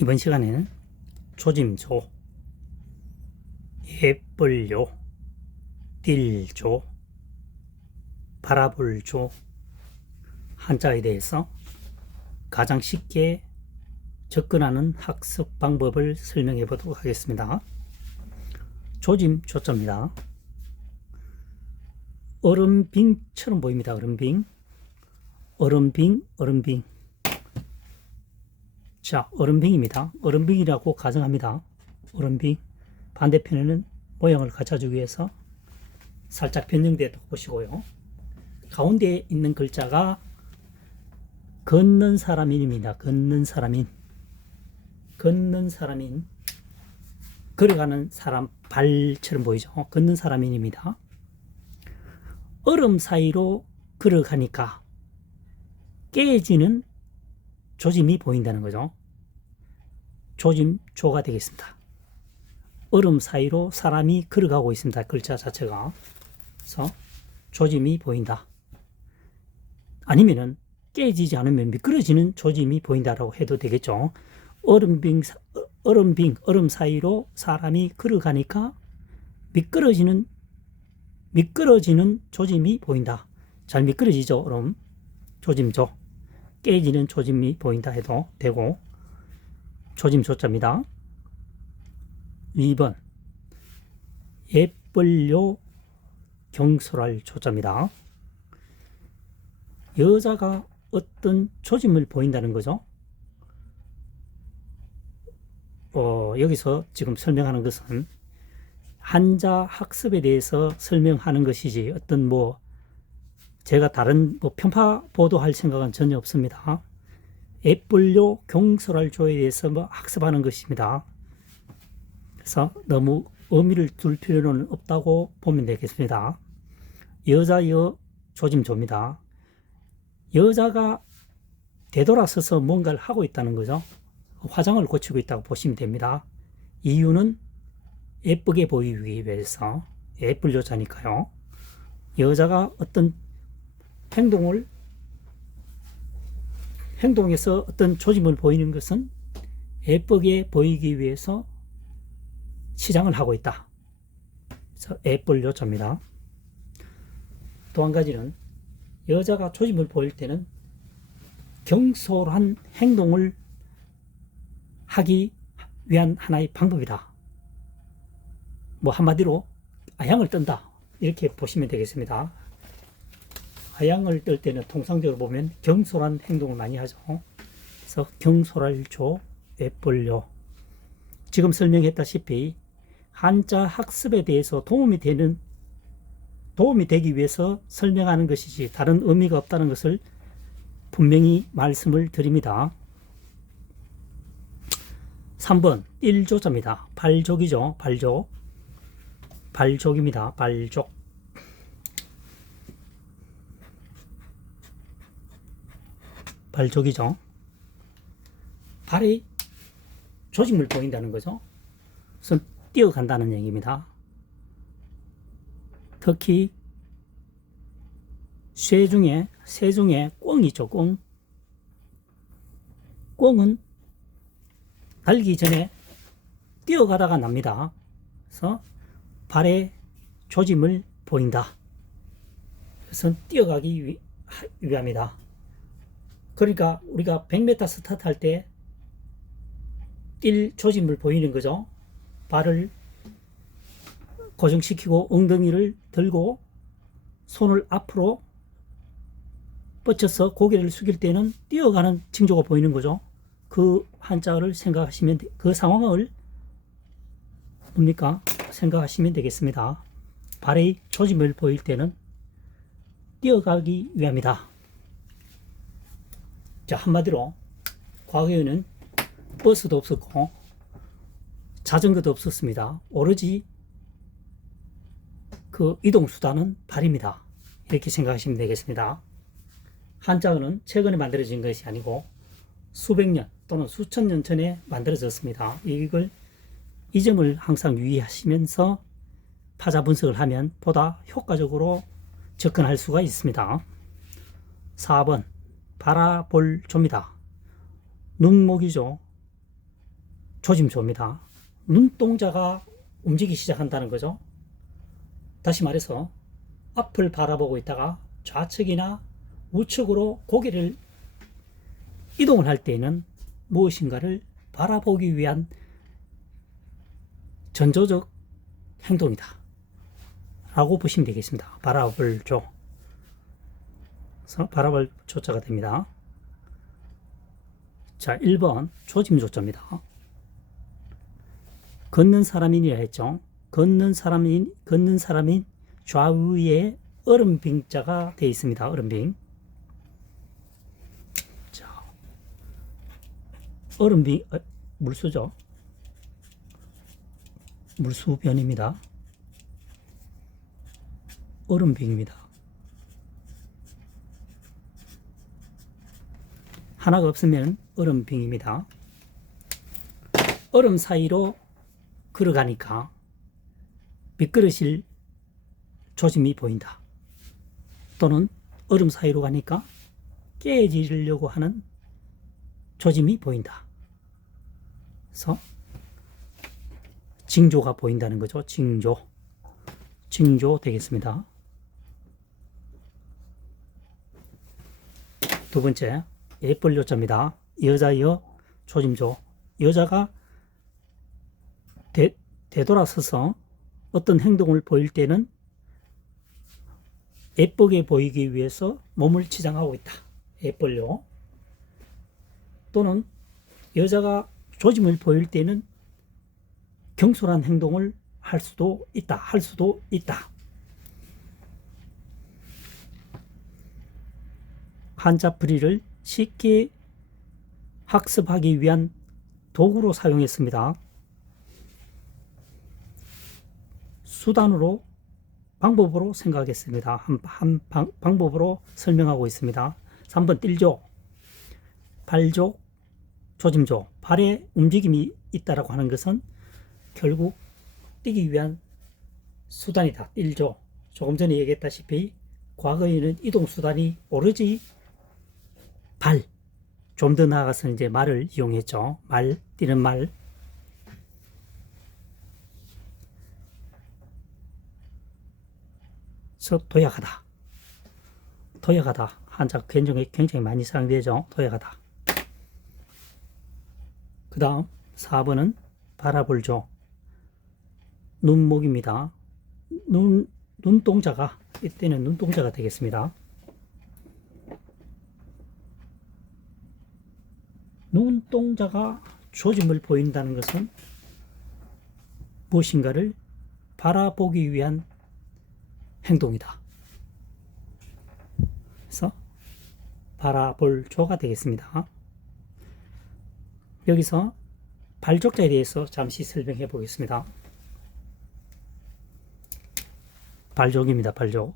이번 시간에는 조짐조, 예쁠요, 띨조, 바라볼조 한자에 대해서 가장 쉽게 접근하는 학습 방법을 설명해 보도록 하겠습니다. 조짐조자입니다. 얼음빙처럼 보입니다. 얼음빙, 얼음빙, 얼음빙. 자, 얼음빙입니다. 얼음빙이라고 가정합니다. 얼음빙. 반대편에는 모양을 갖춰주기 위해서 살짝 변형되어 보시고요. 가운데에 있는 글자가 걷는 사람인입니다. 걷는 사람인. 걷는 사람인. 걸어가는 사람 발처럼 보이죠. 걷는 사람인입니다. 얼음 사이로 걸어가니까 깨지는 조짐이 보인다는 거죠. 조짐조가 되겠습니다. 얼음 사이로 사람이 걸어가고 있습니다. 글자 자체가. 그래서 조짐이 보인다. 아니면은 깨지지 않으면 미끄러지는 조짐이 보인다라고 해도 되겠죠. 얼음 사이로 사람이 걸어가니까 미끄러지는 조짐이 보인다. 잘 미끄러지죠, 얼음. 조짐조. 깨지는 조짐이 보인다 해도 되고, 조짐조자입니다. 2번 예쁠요 경솔할 조자입니다. 여자가 어떤 조짐을 보인다는 거죠. 여기서 지금 설명하는 것은 한자 학습에 대해서 설명하는 것이지 어떤 제가 다른 편파 보도할 생각은 전혀 없습니다. 예쁠요 경솔할 조에 대해서 학습하는 것입니다. 그래서 너무 의미를 둘 필요는 없다고 보면 되겠습니다. 여자여 조짐조입니다. 여자가 되돌아서서 뭔가를 하고 있다는 거죠. 화장을 고치고 있다고 보시면 됩니다. 이유는 예쁘게 보이기 위해서. 예쁠 여자니까요. 여자가 어떤 행동에서 어떤 조짐을 보이는 것은 예쁘게 보이기 위해서 치장을 하고 있다. 그래서 예쁠 여자입니다. 또 한 가지는 여자가 조짐을 보일 때는 경솔한 행동을 하기 위한 하나의 방법이다. 한마디로 아양을 뜬다. 이렇게 보시면 되겠습니다. 아양을 뜰 때는 통상적으로 보면 경솔한 행동을 많이 하죠. 그래서 경솔할 조, 예쁠요. 지금 설명했다시피 한자 학습에 대해서 도움이 되기 위해서 설명하는 것이지 다른 의미가 없다는 것을 분명히 말씀을 드립니다. 3번 띨조자입니다. 발족이죠. 발족. 발족입니다. 발족. 발족이죠. 발이 조짐을 보인다는 거죠. 우선 뛰어간다는 얘기입니다. 특히 새 중에 꿩이 있죠. 꿩은 달기 전에 뛰어가다가 납니다. 그래서 발에 조짐을 보인다. 그래서 뛰어가기 위함이다. 그러니까 우리가 100m 스타트 할 때 뛸 조짐을 보이는 거죠. 발을 고정시키고 엉덩이를 들고 손을 앞으로 뻗쳐서 고개를 숙일 때는 뛰어가는 징조가 보이는 거죠. 그 한자를 생각하시면, 그 상황을 생각하시면 되겠습니다. 발의 조짐을 보일 때는 뛰어가기 위함이다. 자, 한마디로 과거에는 버스도 없었고 자전거도 없었습니다. 오로지 그 이동수단은 발입니다. 이렇게 생각하시면 되겠습니다. 한자어는 최근에 만들어진 것이 아니고 수백 년 또는 수천 년 전에 만들어졌습니다. 이 점을 항상 유의하시면서 파자 분석을 하면 보다 효과적으로 접근할 수가 있습니다. 4번 바라볼 조입니다. 눈목이죠. 조짐조입니다. 눈동자가 움직이기 시작한다는 거죠. 다시 말해서 앞을 바라보고 있다가 좌측이나 우측으로 고개를 이동을 할 때에는 무엇인가를 바라보기 위한 전조적 행동이다 라고 보시면 되겠습니다. 바라볼 조. 그래서 바라볼 조자가 됩니다. 자, 1번 조짐조자입니다. 걷는 사람이라 했죠. 걷는 사람인 좌우에 얼음빙자가 되어 있습니다. 얼음빙. 자, 얼음빙, 물수죠. 물수변입니다. 얼음빙입니다. 하나가 없으면 얼음빙입니다. 얼음 사이로 걸어가니까 미끄러질 조짐이 보인다. 또는 얼음 사이로 가니까 깨지려고 하는 조짐이 보인다. 그래서 징조가 보인다는 거죠. 징조 되겠습니다. 두 번째, 예벌 요자입니다. 여자여 조짐조. 여자가 되돌아서서 어떤 행동을 보일 때는 예쁘게 보이기 위해서 몸을 치장하고 있다. 예벌요. 또는 여자가 조짐을 보일 때는 경솔한 행동을 할 수도 있다. 한자풀이를 쉽게 학습하기 위한 도구로 사용했습니다. 수단으로, 방법으로 생각했습니다. 방법으로 설명하고 있습니다. 3번 띨조, 발조, 조짐조. 발에 움직임이 있다라고 하는 것은 결국 뛰기 위한 수단이다. 띨조. 조금 전에 얘기했다시피 과거에는 이동수단이 오로지 발, 좀 더 나아가서 이제 말을 이용했죠. 말, 뛰는 말. 도약하다. 한자 굉장히 많이 사용되죠. 도약하다. 그 다음 4번은 바라볼조. 눈목입니다. 눈동자가, 이때는 눈동자가 되겠습니다. 눈동자가 조짐을 보인다는 것은 무엇인가를 바라보기 위한 행동이다. 그래서 바라볼 조가 되겠습니다. 여기서 발족자에 대해서 잠시 설명해 보겠습니다. 발족입니다. 발족.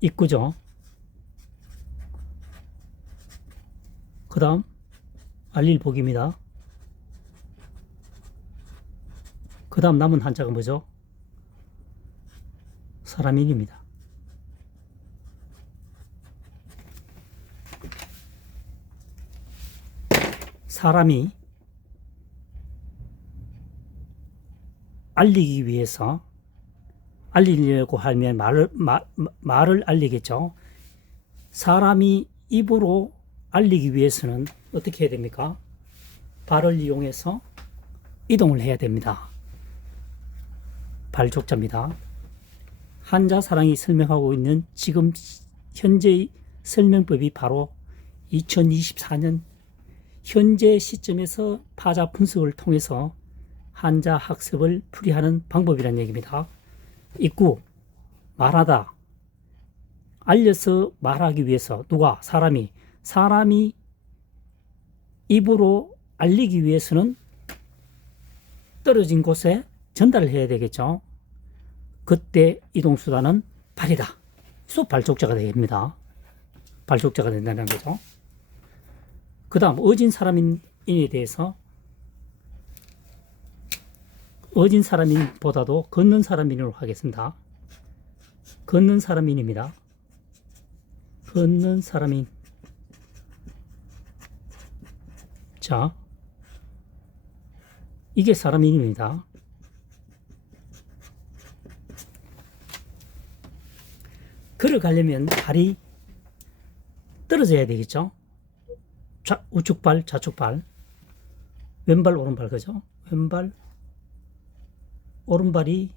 입구죠. 그 다음 알릴복입니다. 그 다음 남은 한자가 뭐죠? 사람인입니다. 사람이 알리기 위해서, 알리려고 하면 말을 알리겠죠. 사람이 입으로 알리기 위해서는 어떻게 해야 됩니까? 발을 이용해서 이동을 해야 됩니다. 발족자입니다. 한자사랑이 설명하고 있는 지금 현재의 설명법이 바로 2024년 현재 시점에서 파자 분석을 통해서 한자 학습을 풀이하는 방법이라는 얘기입니다. 입구, 말하다. 알려서 말하기 위해서 누가? 사람이 입으로 알리기 위해서는 떨어진 곳에 전달을 해야 되겠죠. 그때 이동수단은 발이다. 그래서 발족자가 됩니다. 발족자가 된다는 거죠. 그 다음 어진 사람인에 대해서, 어진 사람인보다도 걷는 사람인으로 하겠습니다. 걷는 사람인입니다. 걷는 사람인. 자, 이게 사람인입니다. 걸어가려면 발이 떨어져야 되겠죠. 우측발, 좌측발, 왼발, 오른발, 그죠? 왼발, 오른발이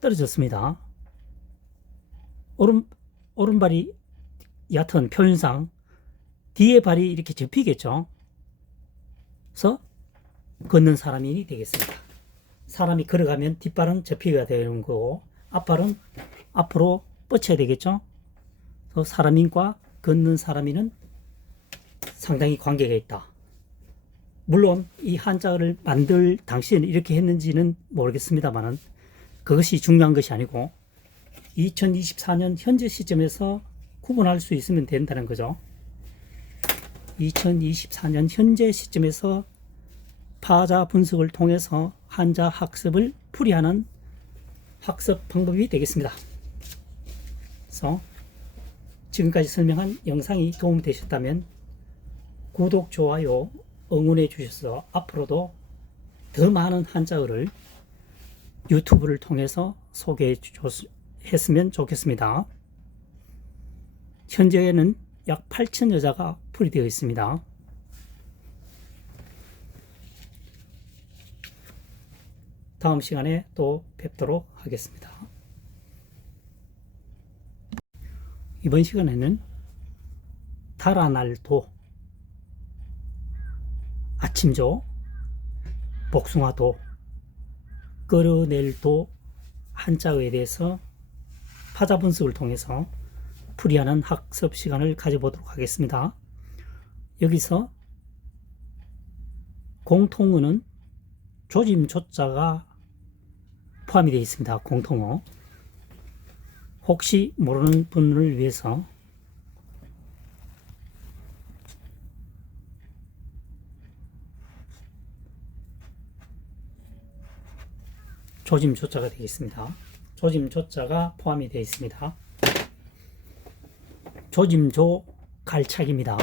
떨어졌습니다. 오른발이 얕은 표현상 뒤에 발이 이렇게 접히겠죠. 그래서 걷는 사람이 되겠습니다. 사람이 걸어가면 뒷발은 접히게 되는 거고 앞발은 앞으로 뻗쳐야 되겠죠. 그래서 사람인과 걷는 사람인은 상당히 관계가 있다. 물론 이 한자를 만들 당시에는 이렇게 했는지는 모르겠습니다만은 그것이 중요한 것이 아니고 2024년 현재 시점에서 구분할 수 있으면 된다는 거죠. 2024년 현재 시점에서 파자 분석을 통해서 한자 학습을 풀이하는 학습 방법이 되겠습니다. 그래서 지금까지 설명한 영상이 도움이 되셨다면 구독, 좋아요, 응원해 주셔서 앞으로도 더 많은 한자어를 유튜브를 통해서 소개했으면 좋겠습니다. 현재는 약 8,000여 자가 풀이되어 있습니다. 다음 시간에 또 뵙도록 하겠습니다. 이번 시간에는 달아날도, 아침조, 복숭아도, 끌어낼도 한자어에 대해서 파자 분석을 통해서 풀이하는 학습 시간을 가져보도록 하겠습니다. 여기서 공통어는 조짐 조자가 포함이 되어 있습니다. 공통어. 혹시 모르는 분을 위해서 조짐 조자가 되겠습니다. 조짐 조자가 포함이 되어 있습니다. 조짐조 갈착입니다.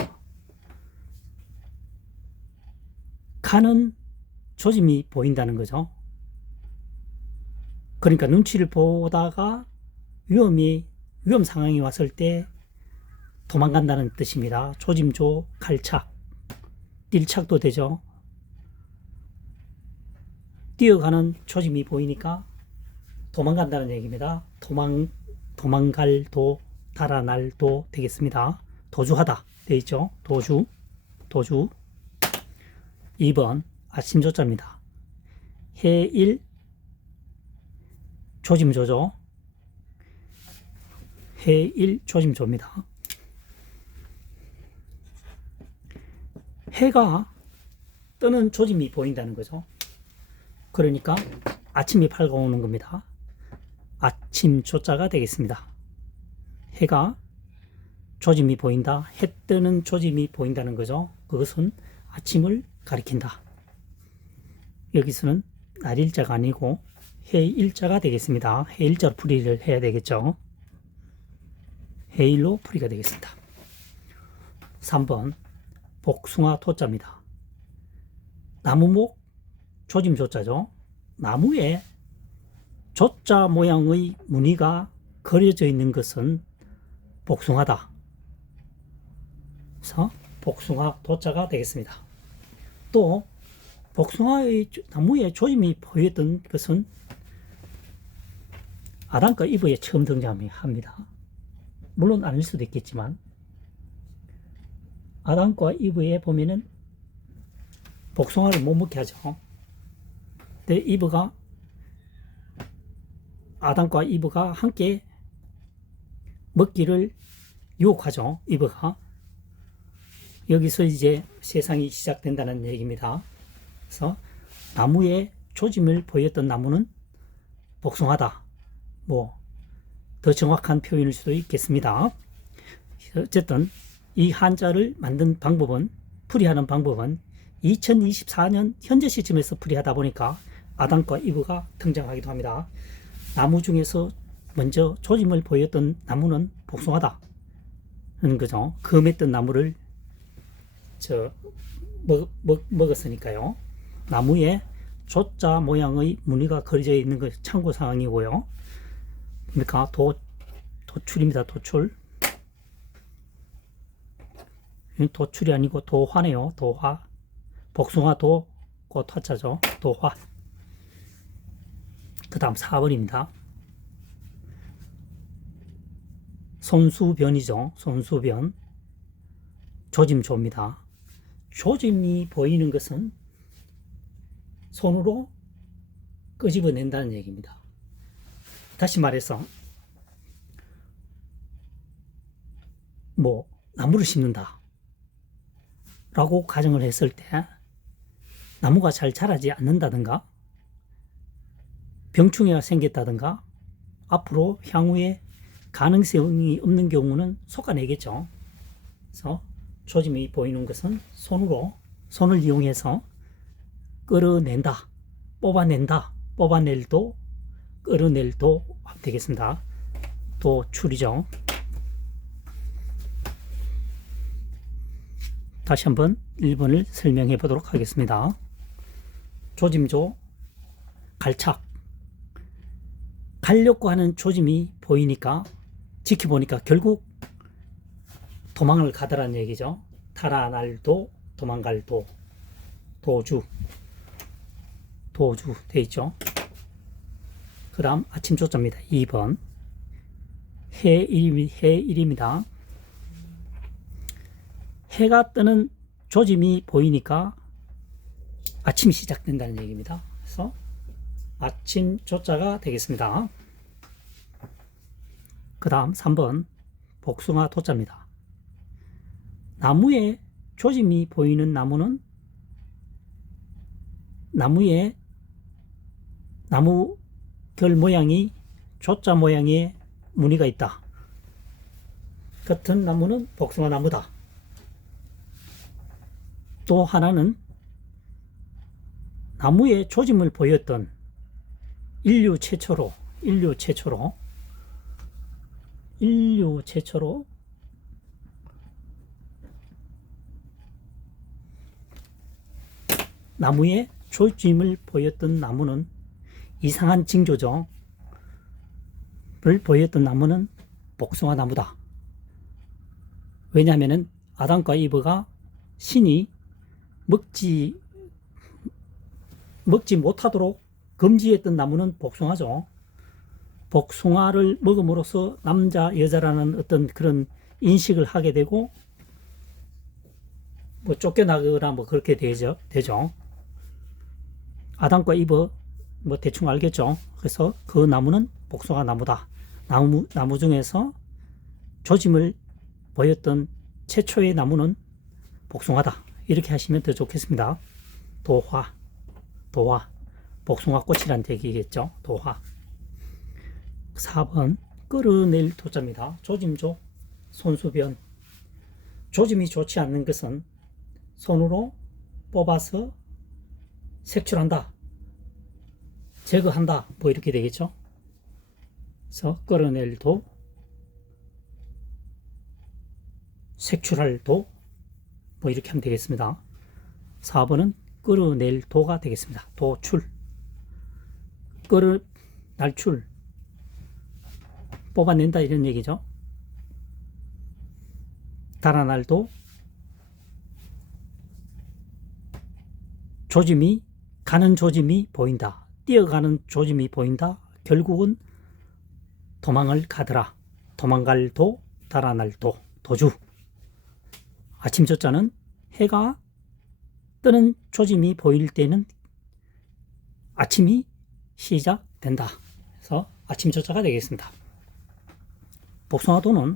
가는 조짐이 보인다는 거죠. 그러니까 눈치를 보다가 위험 상황이 왔을 때 도망간다는 뜻입니다. 조짐조 갈착. 뛸착도 되죠. 뛰어가는 조짐이 보이니까 도망간다는 얘기입니다. 도망갈도, 달아날도 되겠습니다. 도주하다 되어 있죠. 도주. 2번 아침조자입니다. 해일 조짐조죠. 해일 조짐조입니다. 해가 뜨는 조짐이 보인다는 거죠. 그러니까 아침이 밝아오는 겁니다. 아침 조자가 되겠습니다. 해가 조짐이 보인다. 해 뜨는 조짐이 보인다는 거죠. 그것은 아침을 가리킨다. 여기서는 날일자가 아니고 해일자가 되겠습니다. 해일자로 풀이를 해야 되겠죠. 해일로 풀이가 되겠습니다. 3번 복숭아 토자입니다. 나무목 조짐 조자죠. 나무에 조자 모양의 무늬가 그려져 있는 것은 복숭아다. 그래서 복숭아 도자가 되겠습니다. 또 복숭아의 나무에 조짐이 보였던 것은 아담과 이브에 처음 등장합니다. 물론 아닐 수도 있겠지만 아담과 이브에 보면은 복숭아를 못 먹게 하죠. 근데 아담과 이브가 함께 먹기를 유혹하죠. 이브가. 여기서 이제 세상이 시작된다는 얘기입니다. 그래서 나무에 조짐을 보였던 나무는 복숭아다. 더 정확한 표현일 수도 있겠습니다. 어쨌든 이 한자를 만든 방법은, 풀이하는 방법은 2024년 현재 시점에서 풀이하다 보니까 아담과 이브가 등장하기도 합니다. 나무 중에서 먼저 조짐을 보였던 나무는 복숭아다 하는 거죠. 검했던 나무를 먹었으니까요. 나무에 조자 모양의 무늬가 그려져 있는 것 참고 사항이고요. 그러니까 도출입니다. 도출이 아니고 도화네요. 도화. 복숭아 도, 꽃화자죠. 도화. 그 다음 4번입니다. 손수변이죠. 손수변. 조짐조입니다. 조짐이 보이는 것은 손으로 끄집어낸다는 얘기입니다. 다시 말해서 나무를 심는다 라고 가정을 했을 때 나무가 잘 자라지 않는다든가 병충해가 생겼다든가 앞으로 향후에 가능성이 없는 경우는 솎아내겠죠. 그래서 조짐이 보이는 것은 손을 이용해서 끌어낸다, 뽑아낼도, 끌어낼도 되겠습니다. 도출이죠. 다시 한번 1번을 설명해 보도록 하겠습니다. 조짐조, 갈착. 가려고 하는 조짐이 보이니까, 지켜보니까 결국 도망을 가더라는 얘기죠. 달아날도, 도망갈도, 도주 돼 있죠. 그 다음 아침 조자입니다. 2번. 해일입니다. 해가 뜨는 조짐이 보이니까 아침이 시작된다는 얘기입니다. 그래서 아침 조자가 되겠습니다. 그 다음 3번 복숭아 도자입니다. 나무에 조짐이 보이는 나무는 나무에 나무 결 모양이 조자 모양의 무늬가 있다. 같은 나무는 복숭아 나무다. 또 하나는 나무에 조짐을 보였던 인류 최초로 나무에 조짐을 보였던 나무는 이상한 징조죠. 를 보였던 나무는 복숭아 나무다. 왜냐하면 아담과 이브가 신이 먹지 못하도록 금지했던 나무는 복숭아죠. 복숭아를 먹음으로써 남자, 여자라는 어떤 그런 인식을 하게 되고 쫓겨나거나 그렇게 되죠. 아담과 이브 대충 알겠죠. 그래서 그 나무는 복숭아 나무다. 나무 중에서 조짐을 보였던 최초의 나무는 복숭아다. 이렇게 하시면 더 좋겠습니다. 도화. 복숭아 꽃이란 얘기겠죠. 도화. 4번 끌어낼 도자입니다. 조짐조, 손수변. 조짐이 좋지 않는 것은 손으로 뽑아서 색출한다, 제거한다, 이렇게 되겠죠. 그래서 끌어낼 도, 색출할 도, 이렇게 하면 되겠습니다. 4번은 끌어낼 도가 되겠습니다. 도출, 날출, 뽑아낸다 이런 얘기죠. 달아날도, 가는 조짐이 보인다. 뛰어가는 조짐이 보인다. 결국은 도망을 가더라. 도망갈 도, 달아날 도, 도주. 아침 조자는 해가 뜨는 조짐이 보일 때는 아침이 시작된다. 그래서 아침 조자가 되겠습니다. 복숭아도는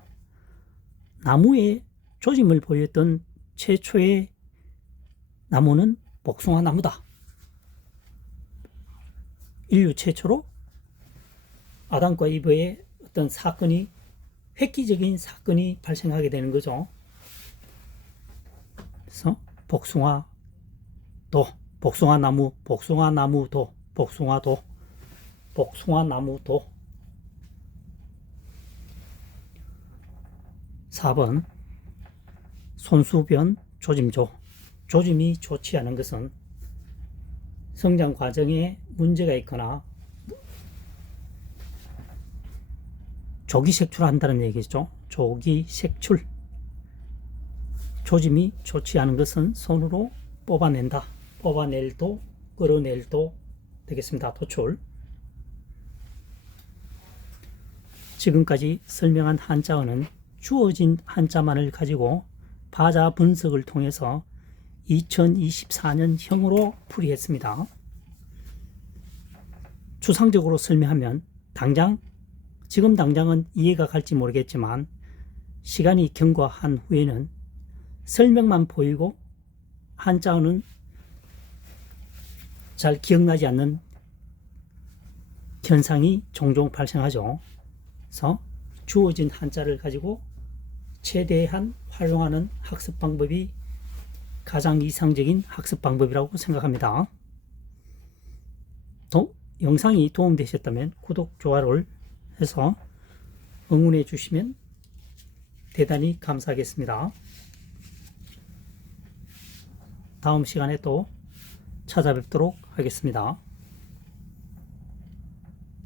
나무에 조짐을 보였던 최초의 나무는 복숭아 나무다. 인류 최초로 아담과 이브의 어떤 획기적인 사건이 발생하게 되는 거죠. 그래서 복숭아도, 복숭아나무도, 복숭아나무 4번 손수변 조짐조. 조짐이 좋지 않은 것은 성장 과정에 문제가 있거나 조기 색출한다는 얘기죠. 조기 색출. 조짐이 좋지 않은 것은 손으로 뽑아낸다. 뽑아낼도, 끌어낼도 되겠습니다. 도출. 지금까지 설명한 한자어는 주어진 한자만을 가지고 바자 분석을 통해서 2024년형으로 풀이했습니다. 추상적으로 설명하면 지금 당장은 이해가 갈지 모르겠지만 시간이 경과한 후에는 설명만 보이고 한자어는 잘 기억나지 않는 현상이 종종 발생하죠. 그래서 주어진 한자를 가지고 최대한 활용하는 학습 방법이 가장 이상적인 학습 방법이라고 생각합니다. 영상이 도움되셨다면 구독, 좋아요를 해서 응원해 주시면 대단히 감사하겠습니다. 다음 시간에 또 찾아뵙도록 하겠습니다.